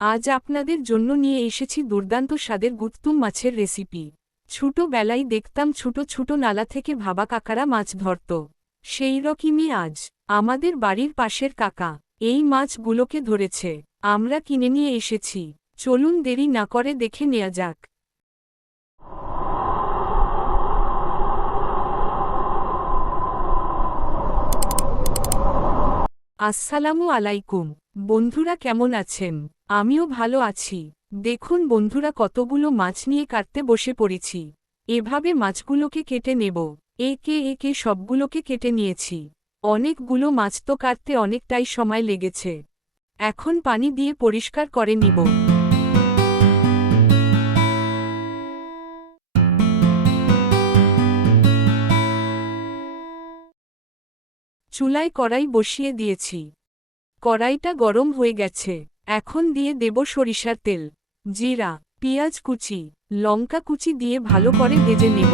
আজ আপনাদের জন্য নিয়ে এসেছি দুর্দান্ত স্বাদের গুত্তুম মাছের রেসিপি। ছোটবেলায় দেখতাম ছোট ছোট নালা থেকে ভাবা কাকারা মাছ ধরত। সেই রকমই আজ আমাদের বাড়ির পাশের কাকা এই মাছগুলোকে ধরেছে। আমরা কিনে নিয়ে এসেছি। চলুন দেরি না করে দেখে নেওয়া যাক। আসসালামু আলাইকুম বন্ধুরা, কেমন আছেন? আমিও ভালো আছি। দেখুন বন্ধুরা, কতগুলো মাছ নিয়ে কাটতে বসে পড়েছি। এভাবে মাছগুলোকে কেটে নেব। একে একে সবগুলোকে কেটে নিয়েছি। অনেকগুলো মাছ তো কাটতে অনেকটাই সময় লেগেছে। এখন পানি দিয়ে পরিষ্কার করে নিব। চুলায় কড়াই বসিয়ে দিয়েছি। কড়াইটা গরম হয়ে গেছে। এখন দিয়ে দেব সরিষার তেল, জিরা, পেঁয়াজ কুচি, লঙ্কা কুচি দিয়ে ভালো করে ভেজে নেব।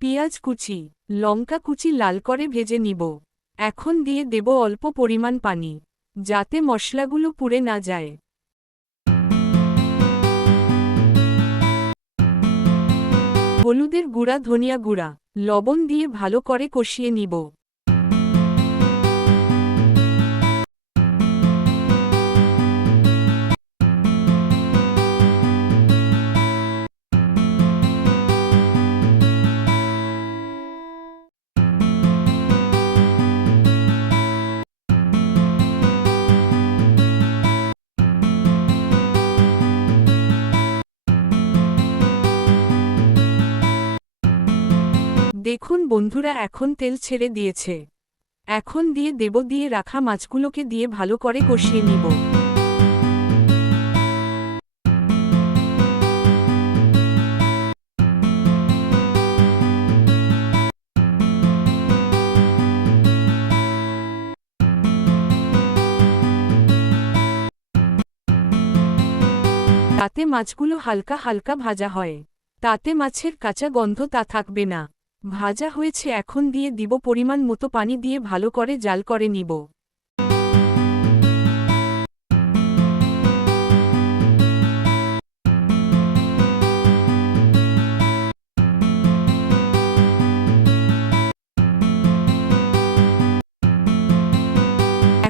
পেঁয়াজ কুচি, লঙ্কা কুচি লাল করে ভেজে নিব। এখন দিয়ে দেব অল্প পরিমাণ পানি, যাতে মশলাগুলো পুড়ে না যায়। হলুদের গুঁড়া, ধনিয়া গুঁড়া, লবণ দিয়ে ভালো করে কষিয়ে নিব। দেখুন বন্ধুরা, এখন তেল ছেড়ে দিয়েছে। এখন দিয়ে রাখা মাছগুলোকে দিয়ে ভালো করে কষিয়ে নিব। তাতে মাছগুলো হালকা হালকা ভাজা হয়। তাতে মাছের কাঁচা গন্ধ থাকবে না। ভাজা হয়েছে, এখন দিয়ে দিব পরিমাণ মতো পানি দিয়ে ভালো করে জাল করে নিব।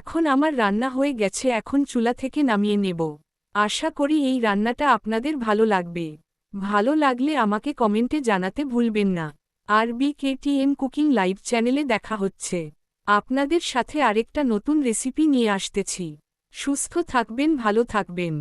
এখন আমার রান্না হয়ে গেছে, এখন চুলা থেকে নামিয়ে নেব। আশা করি এই রান্নাটা আপনাদের ভালো লাগবে। ভালো লাগলে আমাকে কমেন্টে জানাতে ভুলবেন না। আর BKTM কুকিং লাইভ চ্যানেলে দেখা হচ্ছে। আপনাদের সাথে আরেকটা নতুন রেসিপি নিয়ে আসতেছি। সুস্থ থাকবেন, ভালো থাকবেন।